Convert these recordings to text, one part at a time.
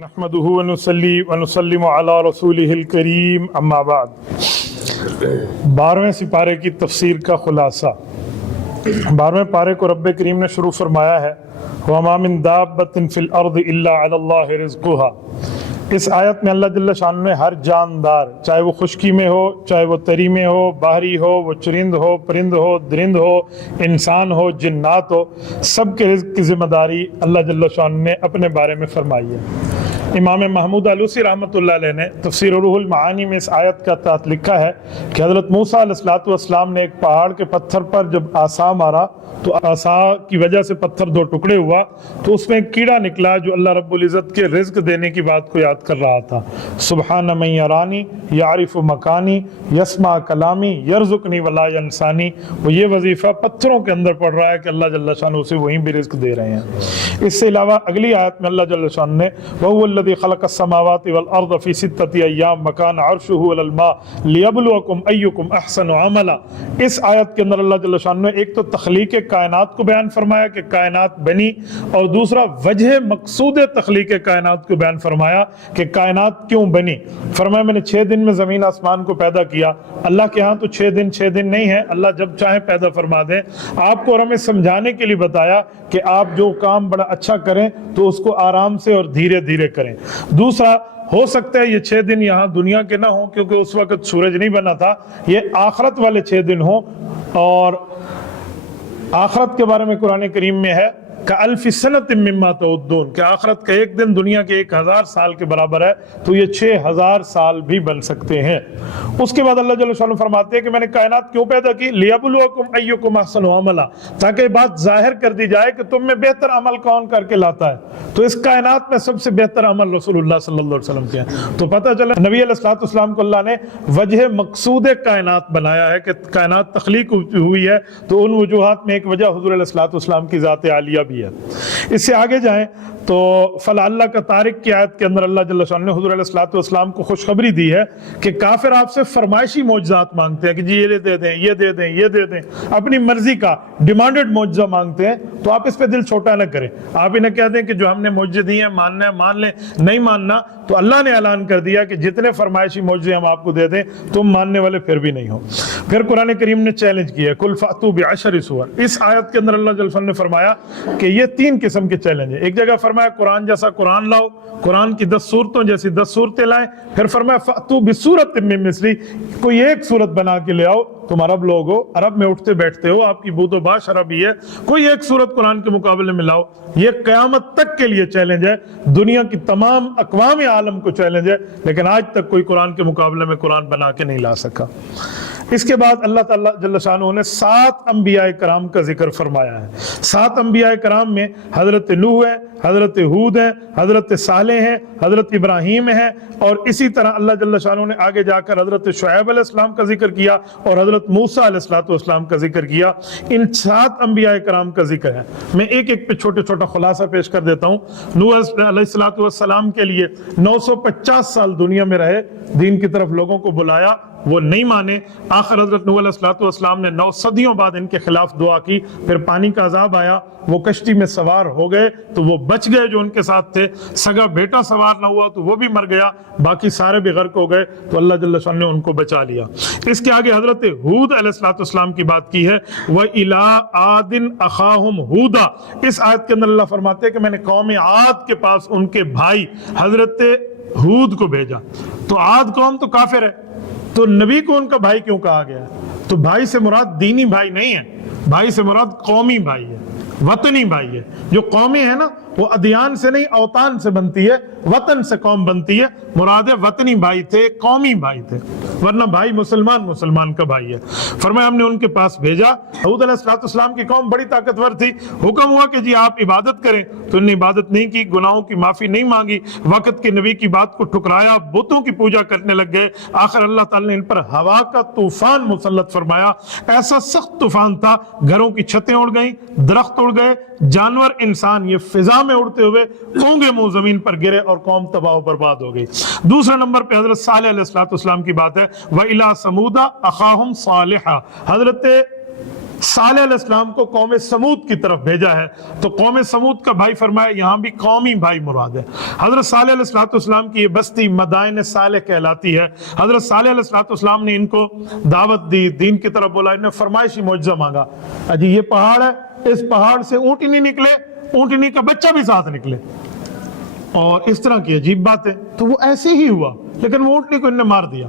نحمده ونصلي ونسلم على رسوله الکریم اما بعد 12ویں سپارے کی تفسیر کا خلاصہ 12ویں پارے کو رب کریم نے شروع فرمایا ہے وَمَا مِن دَابَّةٍ فِي الْأَرْضِ إِلَّا عَلَى اللَّهِ رِزْقُهَا۔ اس آیت میں اللہ جل شان نے ہر جاندار، چاہے وہ خشکی میں ہو، چاہے وہ تری میں ہو، باہری ہو، وہ چرند ہو، پرند ہو، درند ہو، انسان ہو، جنات ہو، سب کے رزق کی ذمہ داری اللہ جل شان نے اپنے بارے میں فرمائی ہے۔ امام محمود علوسی رحمۃ اللہ علیہ نے تفسیر روح المعانی میں اس آیت کا تحت لکھا ہے کہ حضرت موسیٰ علیہ السلام نے ایک پہاڑ کے پتھر پر جب عصا مارا تو عصا کی وجہ سے پتھر دو ٹکڑے ہوا تو اس میں ایک کیڑا نکلا جو اللہ رب العزت کے رزق دینے کی بات کو یاد کر رہا تھا۔ سبحان من یرانی یعرف مکانی یسمع کلامی یرزقنی ولا ینسانی۔ وہ یہ وظیفہ پتھروں کے اندر پڑھ رہا ہے کہ اللہ جل شانہ اسے وہیں بھی رزق دے رہے ہیں۔ اس سے علاوہ اگلی آیت میں اللہ جل شانہ نے وَهُوَ الَّذِي خَلَقَ السَّمَاوَاتِ وَالْأَرْضَ فِي سِتَّةِ أَيَّامٍ وَكَانَ عَرْشُهُ عَلَى الْمَاءِ لِيَبْلُوَكُمْ أَيُّكُمْ أَحْسَنُ عَمَلًا۔ اس آیت کے اندر اللہ جل شانہ نے ایک تو تخلیق کائنات کو بیان فرمایا کہ کائنات بنی، اور دوسرا وجہ مقصود تخلیق کائنات کو بیان فرمایا کہ کائنات کیوں بنی۔ فرمایا میں نے 6 دن میں زمین آسمان کو پیدا کیا۔ اللہ کے ہاں تو 6 دن نہیں ہے، اللہ جب چاہیں پیدا فرما دیں۔ آپ کو اور ہمیں سمجھانے کے لیے بتایا کہ آپ جو کام بڑا اچھا کریں تو اس کو آرام سے اور دھیرے دھیرے کریں۔ دوسرا، ہو سکتا ہے یہ 6 دن یہاں دنیا کے نہ ہوں کیونکہ اس وقت سورج نہیں بنا تھا، یہ آخرت والے 6 دن ہوں، اور آخرت کے بارے میں قرآن کریم میں ہے کَأَلْفِ سَنَةٍ مِّمَّا تَعُدُّونَ کہ آخرت کا ایک دن دنیا کے 1000 سال کے برابر ہے، تو یہ 6000 سال بھی بن سکتے ہیں۔ اس کے بعد اللہ جل شانہ فرماتے ہیں کہ میں نے کائنات کیوں پیدا کی؟ لِيَبْلُوَكُمْ أَيُّكُمْ أَحْسَنُ عَمَلًا، تاکہ بات ظاہر کر دی جائے کہ تم میں بہتر عمل کون کر کے لاتا ہے۔ تو اس کائنات میں سب سے بہتر عمل رسول اللہ صلی اللہ علیہ وسلم کے ہیں۔ تو پتہ چلا نبی علیہ السلام کو اللہ نے وجہ مقصود کائنات بنایا ہے کہ کائنات تخلیق ہوئی ہے، تو ان وجوہات میں ایک وجہ حضور علیہ السلام کی ذات عالیہ بھی ہے۔ اس سے آگے جائیں تو فلعلہ کا طارق کی آیت کے اندر اللہ جل شانہ نے حضور علیہ السلام کو خوشخبری دی ہے کہ کافر آپ سے فرمائشی معجزات مانگتے ہیں کہ جی یہ دے دیں، یہ دے دیں، یہ دے دیں، اپنی مرضی کا ڈیمانڈڈ معجزہ مانگتے ہیں، تو آپ اس پہ دل چھوٹا نہ کریں۔ آپ انہیں کہہ دیں کہ جو ہم نے معجزے دی ہیں ماننا ہے مان لیں، نہیں ماننا تو اللہ نے اعلان کر دیا کہ جتنے فرمائشی معجزے ہم آپ کو دے دیں تم ماننے والے پھر بھی نہیں ہو۔ پھر قرآن کریم نے چیلنج کیا قُلْ فَأْتُوا بِعَشْرِ سُوَرٍ۔ اس آیت کے اندر اللہ جل شانہ نے فرمایا کہ یہ 3 قسم کے چیلنج ہیں۔ ایک جگہ فرمایا قرآن جیسا قرآن لاؤ، قرآن کی 10 صورتوں جیسی 10 صورتیں لائیں۔ پھر فرمایا فَأْتُوا بِسُورَةٍ مِّن مِّثْلِهِ، کوئی ایک صورت بنا کے لے آؤ، تم عرب لوگ ہو، عرب میں اٹھتے بیٹھتے ہو، آپ کی بود و باش عربی ہے، کوئی ایک صورت قرآن کے مقابلے میں لاؤ۔ یہ قیامت تک کے لیے چیلنج ہے، دنیا کی تمام اقوام عالم کو چیلنج ہے، لیکن آج تک کوئی قرآن کے مقابلے میں قرآن بنا کے نہیں لا سکا۔ اس کے بعد اللہ تعالیٰ جل شانہ نے 7 انبیاء کرام کا ذکر فرمایا ہے۔ 7 انبیاء کرام میں حضرت نوح ہے، حضرت ہود ہے، حضرت صالح ہے، حضرت ابراہیم ہے، اور اسی طرح اللہ جل شانہ نے آگے جا کر حضرت شعیب علیہ السلام کا ذکر کیا اور حضرت موسیٰ علیہ السلام کا ذکر کیا۔ ان 7 انبیاء کرام کا ذکر ہے۔ میں ایک ایک پہ چھوٹا خلاصہ پیش کر دیتا ہوں۔ نوح علیہ السلام کے لیے 950 سال دنیا میں رہے، دین کی طرف لوگوں کو بلایا، وہ نہیں مانے۔ آخر حضرت نوح علیہ السلام نے 9 صدیوں بعد ان کے خلاف دعا کی، پھر پانی کا عذاب آیا، وہ کشتی میں سوار ہو گئے تو وہ بچ گئے جو ان کے ساتھ تھے، سگا بیٹا سوار نہ ہوا تو وہ بھی مر گیا، باقی سارے بھی غرق ہو گئے، تو اللہ جل شانہ نے ان کو بچا لیا۔ اس کے آگے حضرت ہود علیہ السلام کی بات کی ہے، وَإِلَىٰ عَادٍ أَخَاهُمْ هُودًا۔ اس آیت کے اندر اللہ فرماتے ہیں کہ میں نے قوم عاد کے پاس ان کے بھائی حضرت ہود کو بھیجا۔ تو عاد قوم تو کافر ہے، تو نبی کو ان کا بھائی کیوں کہا گیا؟ تو بھائی سے مراد دینی بھائی نہیں ہے، بھائی سے مراد قومی بھائی ہے، وطنی بھائی ہے۔ جو قومی ہے نا وہ ادیان سے نہیں اوطان سے بنتی ہے، وطن سے قوم بنتی ہے، مراد ہے وطنی بھائی تھے، قومی بھائی تھے، ورنہ بھائی مسلمان کا بھائی ہے۔ فرمایا ہم نے ان کے پاس بھیجا۔ ہود علیہ السلام کی قوم بڑی طاقتور تھی، حکم ہوا کہ جی آپ عبادت کریں، تو انہوں نے عبادت نہیں کی، گناہوں کی معافی نہیں مانگی، وقت کے نبی کی بات کو ٹھکرایا، بتوں کی پوجا کرنے لگ گئے۔ آخر اللہ تعالی نے ان پر ہوا کا طوفان مسلط فرمایا، ایسا سخت طوفان تھا گھروں کی چھتیں اڑ گئیں، درخت اڑ گئے، جانور انسان یہ فضا میں اڑتے ہوئے کونگے منہ زمین پر گرے اور قوم تباہ و برباد ہو گئی۔ دوسرے نمبر پہ حضرت صالح علیہ السلام کی بات ہے، وَإِلَىٰ ثَمُودَ أَخَاهُمْ صَالِحًا۔ حضرت صالح علیہ السلام کو قوم سمود کی طرف بھیجا ہے، تو قوم سمود کا بھائی فرمایا یہاں بھی قومی بھائی مراد ہے۔ حضرت صالح علیہ السلام کی یہ بستی مدائن صالح کہلاتی ہے۔ حضرت صالح علیہ السلام نے ان کو دعوت دی، دین کی طرف بولا، انہیں فرمائشی معجزہ مانگا، اجی یہ پہاڑ ہے، اس پہاڑ سے اونٹنی نکلے، اونٹنی کا بچہ بھی ساتھ نکلے، اور اس طرح کی عجیب بات ہے۔ تو وہ ایسے ہی ہوا، لیکن وہ اونٹنی کو انہیں مار دیا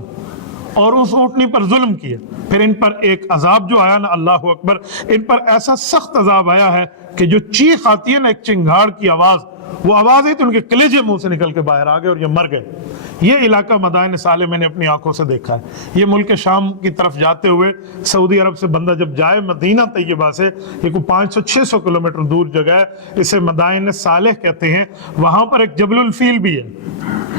اور اس اونٹنی پر ظلم کیا۔ پھر ان پر ایک عذاب جو آیا نا، اللہ اکبر، ان پر ایسا سخت عذاب آیا ہے کہ جو چیخ آتی ہے نا، ایک چنگھاڑ کی آواز، وہ آواز ہے تو ان کے کلیجے منہ سے نکل کے باہر آ گئے اور یہ مر گئے۔ یہ علاقہ مدائن صالح میں نے اپنی آنکھوں سے دیکھا ہے۔ یہ ملک شام کی طرف جاتے ہوئے سعودی عرب سے بندہ جب جائے مدینہ طیبہ سے، یہ کوئی 500-600 کلومیٹر دور جگہ ہے، اسے مدائن صالح کہتے ہیں۔ وہاں پر ایک جبل الفیل بھی ہے،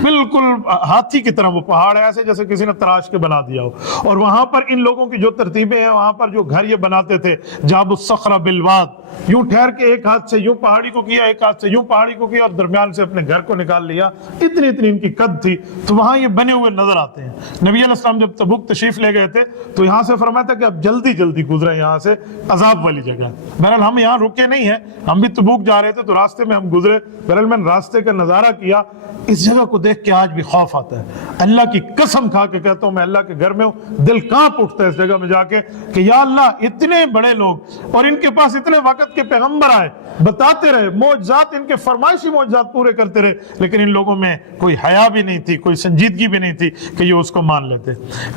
بالکل ہاتھی کی طرح وہ پہاڑ ہے، ایسے جیسے کسی نے تراش کے بنا دیا ہو۔ اور وہاں پر ان لوگوں کی جو ترتیبیں ہیں، وہاں پر جو گھر یہ بناتے تھے، جاب الصخرہ بالواد، یوں ٹھہر کے ایک ہاتھ سے یوں پہاڑی کو کیا، ایک ہاتھ سے یوں پہاڑی کو کیا، اور درمیان سے اپنے گھر کو نکال لیا، اتنی ان کی قد تھی۔ تو وہاں یہ بنے ہوئے نظر آتے ہیں۔ نبی علیہ السلام جب تبوک تشریف لے گئے تھے تو یہاں سے فرمایا تھا کہ اب جلدی جلدی گزریں یہاں سے، عذاب والی جگہ۔ بہرحال ہم یہاں رکے نہیں ہیں، ہم بھی تبوک جا رہے تھے تو راستے میں ہم گزرے۔ بہرحال میں نے راستے کا نظارہ کیا، اس جگہ کو دیکھ کے آج بھی خوف آتا ہے۔ اللہ کی قسم کھا کے کہتا ہوں، میں اللہ کے گھر میں ہوں، دل کانپ اٹھتا ہے اس جگہ میں جا کے کہ یا اللہ، اتنے بڑے لوگ اور ان کے پاس اتنے وقت کے پیغمبر آئے، بتاتے رہے معجزات، ان کے فرمائشی معجزات پورے کرتے رہے، لیکن ان لوگوں میں کوئی حیا بھی نہیں تھی، کوئی سنجیدگی بھی نہیں تھی کہ یہ اس کو مان لیتے۔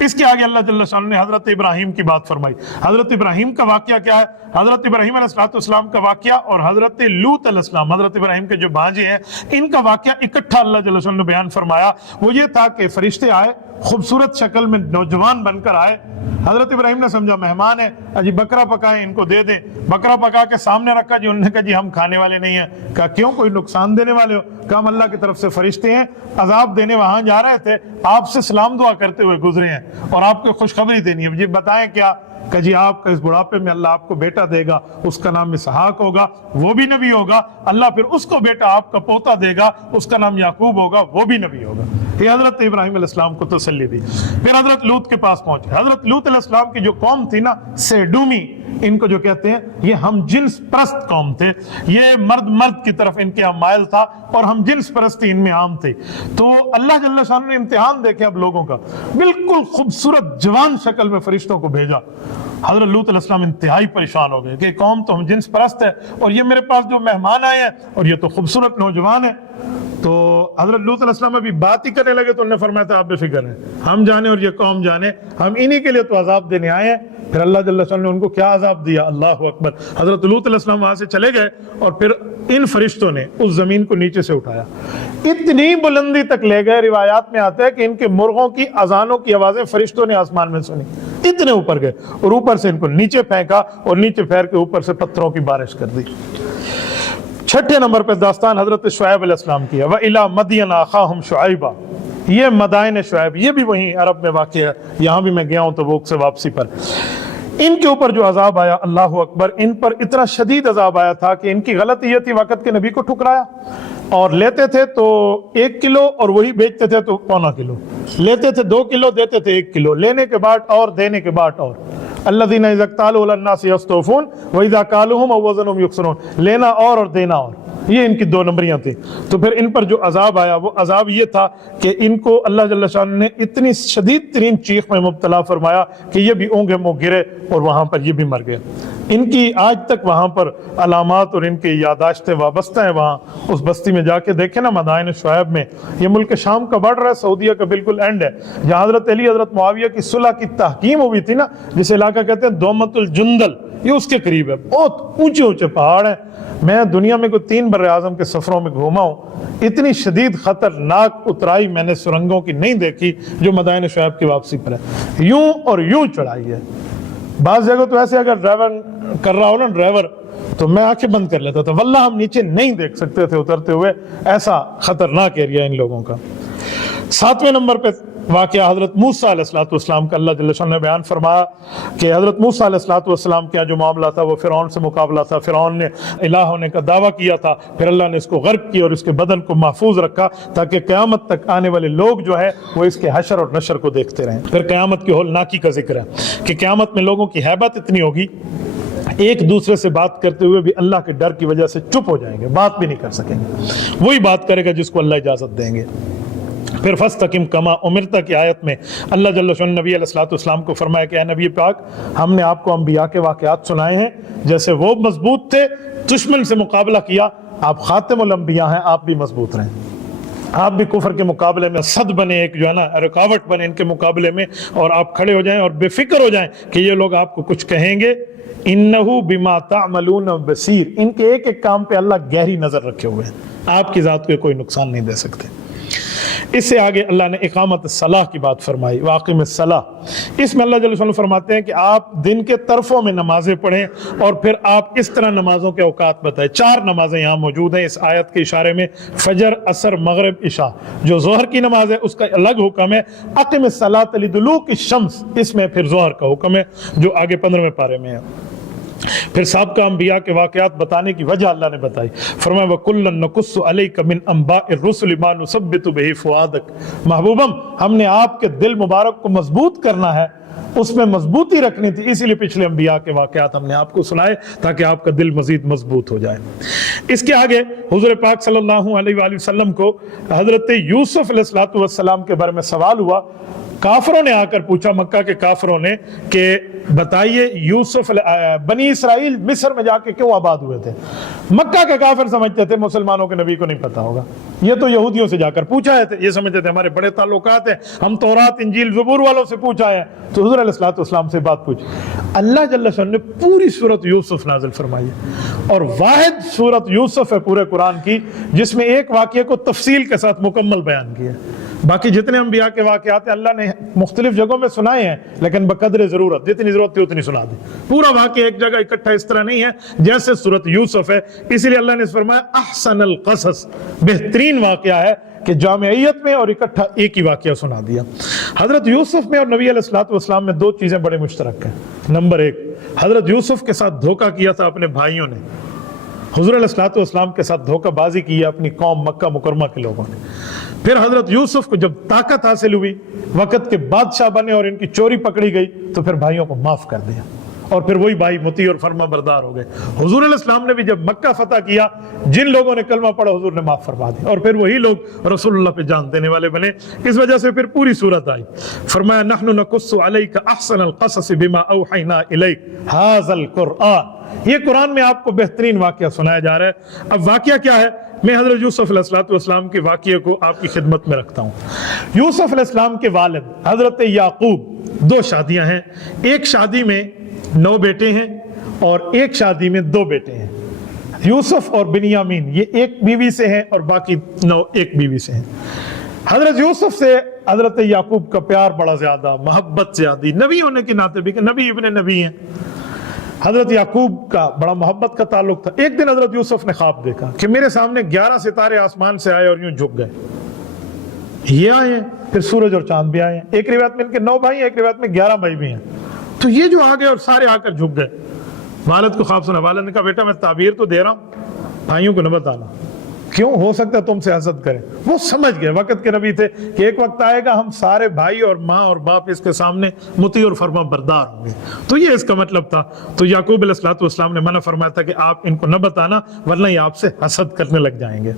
اس کے آگے اللہ جل شانہ نے حضرت ابراہیم کی بات فرمائی۔ حضرت ابراہیم کا واقعہ کیا ہے؟ حضرت ابراہیم علیہ السلام کا واقعہ اور حضرت لوط علیہ السلام، حضرت ابراہیم کے جو بھانجے ہیں، ان کا واقعہ اکٹھا اللہ جل شانہ نے بیان فرمایا۔ وہ یہ تھا کہ فرشتے آئے، خوبصورت شکل میں نوجوان بن کر آئے۔ حضرت ابراہیم نے سمجھا مہمان ہے، جی بکرا پکائیں، ان کو دے دیں۔ بکرا پکا کے سامنے رکھا، جی انہوں نے کہا جی ہم کھانے والے نہیں ہیں۔ کہا کیوں، کوئی نقصان دینے والے ہو؟ کہا ہم اللہ کی طرف سے فرشتے ہیں، عذاب دینے وہاں جا رہے تھے، آپ سے سلام دعا کرتے ہوئے گزرے ہیں اور آپ کو خوشخبری دینی ہے۔ جی بتائیں کیا؟ کہ جی آپ کا اس بڑھاپے میں اللہ آپ کو بیٹا دے گا، اس کا نام اسحاق ہوگا، وہ بھی نبی ہوگا۔ اللہ پھر اس کو بیٹا آپ کا پوتا دے گا، اس کا نام یعقوب ہوگا، وہ بھی نبی ہوگا۔ یہ حضرت ابراہیم علیہ السلام کو تسلی دی۔ پھر حضرت لوط کے پاس پہنچے۔ حضرت لوط علیہ السلام کی جو قوم تھی نا، سیڈومی ان کو جو کہتے ہیں، یہ ہم جنس پرست قوم تھے۔ یہ مرد کی طرف ان کے یہاں مائل تھا اور ہم جنس پرستی ان میں عام تھی۔ تو اللہ جل شانہ نے امتحان دیکھے اب لوگوں کا، بالکل خوبصورت جوان شکل میں فرشتوں کو بھیجا۔ حضرت لوط علیہ السلام انتہائی پریشان ہو گئے کہ قوم تو ہم جنس پرست ہے اور یہ میرے پاس جو مہمان آئے ہیں اور یہ تو خوبصورت نوجوان ہے۔ تو حضرت لوط علیہ السلام ابھی بات ہی کرنے لگے تو انہوں نے فرمایا تھا آپ بے فکر ہیں، ہم جانے اور یہ قوم جانے، ہم انہی کے لیے تو عذاب دینے آئے ہیں۔ پھر اللہ جل شانہ نے ان کو کیا عذاب دیا، اللہ اکبر۔ حضرت لوط علیہ السلام وہاں سے چلے گئے اور پھر ان فرشتوں نے اس زمین کو نیچے سے اٹھایا، اتنی بلندی تک لے گئے، روایات میں آتا ہے کہ ان کے مرغوں کی اذانوں کی آوازیں فرشتوں نے آسمان میں سنی، اتنے اوپر گئے اور اوپر سے ان کو نیچے پھینکا اور نیچے پھیر کے اوپر سے پتھروں کی بارش کر دی۔ چھٹے نمبر پہ داستان حضرت شعیب علیہ السلام کی ہے، وَإِلَىٰ مَدْيَنَ أَخَاهُمْ شُعَيْبًا۔ یہ مدائن شعیب، یہ بھی وہیں عرب میں واقع ہے، یہاں بھی میں گیا ہوں تبوک سے واپسی پر۔ ان کے اوپر جو عذاب آیا، اللہ اکبر، ان پر اتنا شدید عذاب آیا تھا کہ ان کی غلطی یہ تھی، وقت کے نبی کو ٹھکرایا، اور لیتے تھے تو 1 کلو اور وہی بیچتے تھے تو 1.25 کلو، لیتے تھے 2 کلو دیتے تھے 1 کلو، لینے کے بعد اور دینے کے بعد اور۔ الذین اذا اکتالوا علی الناس یستوفون واذا کالوہم او وزنہم یخسرون، لینا اور دینا اور، یہ ان کی 2 نمبریاں تھیں۔ تو پھر ان پر جو عذاب آیا وہ عذاب یہ تھا کہ ان کو اللہ جل شانہ نے اتنی شدید ترین چیخ میں مبتلا فرمایا کہ یہ بھی اونگے منہ گرے اور وہاں پر یہ بھی مر گئے۔ ان کی آج تک وہاں پر علامات اور ان کی یاداشتیں وابستہ ہیں۔ وہاں اس بستی میں جا کے دیکھیں نا، مدائن شعیب میں، یہ ملک شام کا بڑھ رہا ہے، سعودیہ کا بالکل اینڈ ہے، جہاں حضرت علی حضرت معاویہ کی صلح کی تحکیم ہوئی تھی نا، جس علاقہ کہتے ہیں دومت الجندل، یہ اس کے قریب ہے، بہت اونچے اونچے پہاڑ ہیں۔ میں دنیا میں کوئی 3 بر اعظم کے سفروں میں گھوما ہوں، اتنی شدید خطرناک اترائی میں نے سرنگوں کی نہیں دیکھی جو مدائن شعیب کی واپسی پر ہے، یوں اور یوں چڑھائی ہے۔ بعض جگہ تو ایسے اگر ڈرائیور کر رہا ہو نا ڈرائیور، تو میں آنکھیں بند کر لیتا تھا، واللہ ہم نیچے نہیں دیکھ سکتے تھے اترتے ہوئے، ایسا خطرناک ایریا ان لوگوں کا۔ 7ویں نمبر پہ واقعہ حضرت موسیٰ علیہ السلام کا اللہ جل شانہ نے بیان فرمایا کہ حضرت موسیٰ علیہ السلام کا جو معاملہ تھا وہ فرعون سے مقابلہ تھا۔ فرعون نے الہ ہونے کا دعویٰ کیا تھا، پھر اللہ نے اس کو غرق کیا اور اس کے بدن کو محفوظ رکھا تاکہ قیامت تک آنے والے لوگ جو ہے وہ اس کے حشر اور نشر کو دیکھتے رہیں۔ پھر قیامت کی ہولناکی کا ذکر ہے کہ قیامت میں لوگوں کی ہیبت اتنی ہوگی ایک دوسرے سے بات کرتے ہوئے بھی اللہ کے ڈر کی وجہ سے چپ ہو جائیں گے, بات بھی نہیں کر سکیں گے. وہی بات کرے گا جس کو اللہ اجازت دیں گے. پھر فَاسْتَقِمْ كَمَا أُمِرْتَ کی آیت میں اللہ جل شأنہ نبی علیہ السلام کو فرمایا کہ اے نبی پاک, ہم نے آپ کو انبیاء کے واقعات سنائے ہیں, جیسے وہ مضبوط تھے, دشمن سے مقابلہ کیا, آپ خاتم الانبیاء ہیں, آپ بھی مضبوط رہیں. آپ بھی کفر کے مقابلے میں صد بنے, ایک جو ہے نا رکاوٹ بنے ان کے مقابلے میں, اور آپ کھڑے ہو جائیں اور بے فکر ہو جائیں کہ یہ لوگ آپ کو کچھ کہیں گے. انہو بما تعملون بصیر, ان کے ایک ایک کام پہ اللہ گہری نظر رکھے ہوئے ہیں, آپ کی ذات کو کوئی نقصان نہیں دے سکتے. اس سے آگے اللہ نے اقامت الصلاح کی بات فرمائی, واقم الصلاح. اس میں اللہ جل وعلا فرماتے ہیں کہ آپ دن کے طرفوں میں نمازیں پڑھیں, اور پھر آپ اس طرح نمازوں کے اوقات بتائیں. 4 نمازیں یہاں موجود ہیں اس آیت کے اشارے میں, فجر, عصر, مغرب, عشاء. جو ظہر کی نماز ہے اس کا الگ حکم ہے, اقم الصلاۃ لدلوک الشمس, اس میں پھر ظہر کا حکم ہے جو آگے 15ویں پارے میں ہے. پھر سابقہ انبیاء کے واقعات بتانے کی وجہ اللہ نے بتائی, فرمایا وَكُلًّا نَقُصُّ عَلَيْكَ مِنْ أَنْبَاءِ الرُّسُلِ مَا نُثَبِّتُ بِهِ فُؤَادَكَ. محبوبم, ہم نے آپ کے دل مبارک کو مضبوط کرنا ہے, اس میں مضبوطی رکھنی تھی, اسی لیے پچھلے انبیاء کے واقعات ہم نے آپ کو سنائے تاکہ آپ کا دل مزید مضبوط ہو جائے. اس کے آگے حضور پاک صلی اللہ علیہ وآلہ وسلم کو حضرت یوسف علیہ السلام کے بارے میں سوال ہوا. کافروں نے آ کر پوچھا, مکہ کے کافروں نے, کہ بتائیے یوسف بنی اسرائیل مصر میں جا کے کیوں آباد ہوئے تھے. مکہ کے کافر سمجھتے تھے مسلمانوں کے نبی کو نہیں پتا ہوگا, یہ تو یہودیوں سے جا کر پوچھا ہے, یہ سمجھتے تھے ہمارے بڑے تعلقات ہیں, ہم تورات, انجیل, زبور والوں سے پوچھا ہے. تو حضور علیہ السلام سے بات پوچھی. اللہ جل شأنہ نے پوری سورت یوسف نازل فرمائی ہے, اور واحد سورت یوسف ہے پورے قرآن کی جس میں ایک واقعے کو تفصیل کے ساتھ مکمل بیان کیا ہے. باقی جتنے انبیاء کے واقعات اللہ نے مختلف جگہوں میں سنائے ہیں, لیکن بقدر ضرورت, جتنی ضرورت تھی اتنی سنا دی. پورا واقعہ ایک جگہ اکٹھا اس طرح نہیں ہے جیسے سورت یوسف ہے. اسی لیے اللہ نے فرمایا احسن القصص, بہترین واقعہ ہے کہ جامعیت میں اور اکٹھا ایک ہی واقعہ سنا دیا. حضرت یوسف میں اور نبی علیہ السلام میں 2 چیزیں بڑے مشترک ہیں. نمبر 1, حضرت یوسف کے ساتھ دھوکہ کیا تھا اپنے بھائیوں نے, حضور علیہ السلام کے ساتھ دھوکہ بازی کی ہے اپنی قوم مکہ مکرمہ کے لوگوں نے. پھر حضرت یوسف کو جب طاقت حاصل ہوئی, وقت کے بادشاہ بنے اور ان کی چوری پکڑی گئی, تو پھر بھائیوں کو معاف کر دیا, اور پھر وہی بھائی مطیع اور فرما بردار ہو گئے. حضور علیہ السلام نے بھی جب مکہ فتح کیا, جن لوگوں نے کلمہ پڑھا حضور نے معاف فرما دیا, اور پھر وہی لوگ رسول اللہ پہ جان دینے والے بنے. اس وجہ سے پھر پوری صورت آئی. فرمایا نحن نقص علیک احسن القصص بما اوحینا الیک ھذا القرآن, یہ قرآن میں آپ کو بہترین واقعہ سنایا جا رہا ہے. اب واقعہ کیا ہے, میں حضرت یوسف علیہ السلام کے واقعے کو آپ کی خدمت میں رکھتا ہوں. یوسف علیہ السلام کے والد حضرت یعقوب, 2 شادیاں ہیں, ایک شادی میں 9 بیٹے ہیں اور ایک شادی میں 2 بیٹے ہیں. یوسف اور بنیامین یہ ایک بیوی سے ہیں اور باقی 9 ایک بیوی سے ہیں. حضرت یوسف سے حضرت یعقوب کا پیار بڑا زیادہ, محبت زیادہ, نبی ہونے کے ناطے بھی کہ نبی ابن نبی ہیں. حضرت یعقوب کا بڑا محبت کا تعلق تھا. ایک دن حضرت یوسف نے خواب دیکھا کہ میرے سامنے 11 ستارے آسمان سے آئے اور یوں جھک گئے. یہ آئے ہیں, پھر سورج اور چاند بھی آئے ہیں. ایک روایت میں ان کے 9 بھائی ہیں, ایک روایت میں 11 بھائی بھی ہیں. تو یہ جو آ گئے اور سارے آ کر جھک گئے. والد کو خواب سنا, والد نے کہا بیٹا میں تعبیر تو دے رہا ہوں, بھائیوں کو نہ بتانا, کیوں, ہو سکتا ہے تم سے حسد کریں. وہ سمجھ گئے, وقت کے نبی تھے, کہ ایک وقت آئے گا ہم سارے بھائی اور ماں اور باپ اس کے سامنے مطیع اور فرما بردار ہوں گے. تو یہ اس کا مطلب تھا. تو یعقوب علیہ السلام نے منع فرمایا تھا کہ آپ ان کو نہ بتانا ورنہ یہ آپ سے حسد کرنے لگ جائیں گے.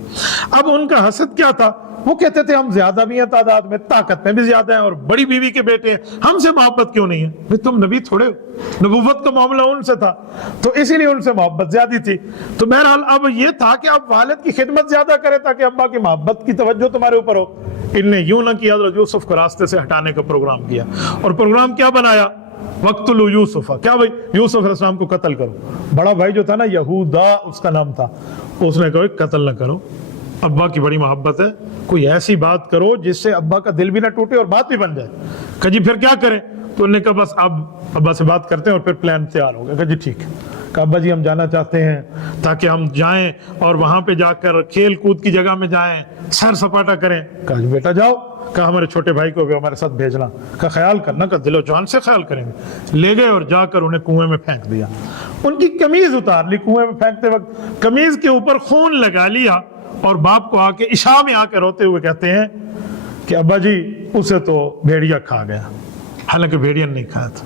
اب ان کا حسد کیا تھا, وہ کہتے تھے ہم زیادہ بھی ہیں تعداد میں, طاقت میں بھی زیادہ ہیں, اور بڑی بیوی کے بیٹے ہیں, ہم سے محبت کیوں نہیں ہے؟ تم نبی تھوڑے ہو, نبوت کا معاملہ ان سے تھا, تو اسی لیے ان سے محبت زیادہ تھی. تو بہرحال اب یہ تھا کہ آپ والد کی خدمت زیادہ کریں تاکہ ابا کی محبت کی توجہ تمہارے اوپر ہو. ان نے یوں نہ کیا, حضرت یوسف کو راستے سے ہٹانے کا پروگرام کیا, اور پروگرام کیا بنایا, وقتلوا یوسف, کیا بھائی یوسف علیہ السلام کو قتل کرو. بڑا بھائی جو تھا نا یہودا اس کا نام تھا, اس نے کہا قتل نہ کرو, ابا کی بڑی محبت ہے, کوئی ایسی بات کرو جس سے ابا کا دل بھی نہ ٹوٹے اور بات بھی بن جائے. کہ جی پھر کیا کریں؟ تو انہوں نے کہا بس اب ابا سے بات کرتے ہیں, اور پھر پلان تیار ہو گیا. کہ جی ٹھیک ہے. کہ ابا جی ہم جانا چاہتے ہیں تاکہ ہم جائیں اور وہاں پہ جا کر کھیل کود کی جگہ میں جائیں, سیر سپاٹا کریں. کہا جی بیٹا جاؤ. کہا ہمارے چھوٹے بھائی کو بھی ہمارے ساتھ بھیجنا. کہا خیال کرنا, کہ دل و جان سے خیال کریں گے. لے گئے اور جا کر انہیں کنویں میں پھینک دیا. ان کی قمیض اتار لی, کنویں میں پھینکتے وقت قمیض کے اوپر خون لگا لیا, اور باپ کو آ کے عشاء میں آ کے روتے ہوئے کہتے ہیں کہ ابا جی اسے تو بھیڑیا کھا گیا, حالانکہ بھیڑیا نہیں کھایا تھا.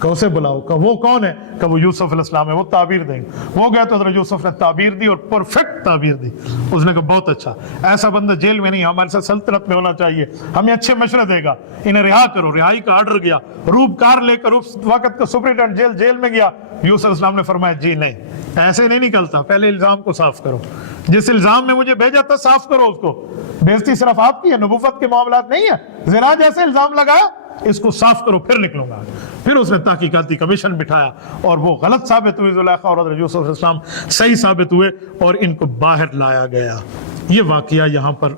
کہ اسے بلاؤ، کہ وہ کون ہے؟ کہ وہ یوسف علیہ السلام ہے، وہ تعبیر دیں گے۔ وہ گئے تو حضرت یوسف نے تعبیر دی اور پرفیکٹ تعبیر دی۔ اس نے کہا بہت اچھا، ایسا بندہ جیل میں نہیں، ہمارے ساتھ سلطنت میں ہونا چاہیے، ہمیں اچھے مشورے دے گا، انہیں رہا کرو۔ رہائی کا آرڈر گیا، روب کار لے کر اس وقت کا سپرنٹینڈنٹ جیل میں گیا۔ یوسف علیہ السلام نے فرمایا جی نہیں، ایسے نہیں نکلتا، پہلے الزام کو صاف کرو، جس الزام میں مجھے بھیجا تھا صاف کرو اس کو۔ بےزتی صرف آپ کی ہے، نبوت کے معاملات نہیں ہے۔ زنا جیسے الزام لگایا، اس کو صاف کرو پھر نکلوں گا۔ پھر اس نے تحقیقاتی کمیشن بٹھایا اور وہ غلط ثابت ہوئی، زلیخا اور حضرت یوسف علیہ السلام صحیح ثابت ہوئے اور ان کو باہر لایا گیا۔ یہ واقعہ یہاں پر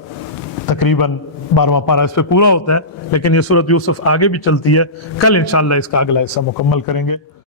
تقریباً 12واں پارہ اس پہ پورا ہوتا ہے، لیکن یہ سورۃ یوسف آگے بھی چلتی ہے۔ کل انشاءاللہ اس کا اگلا حصہ مکمل کریں گے۔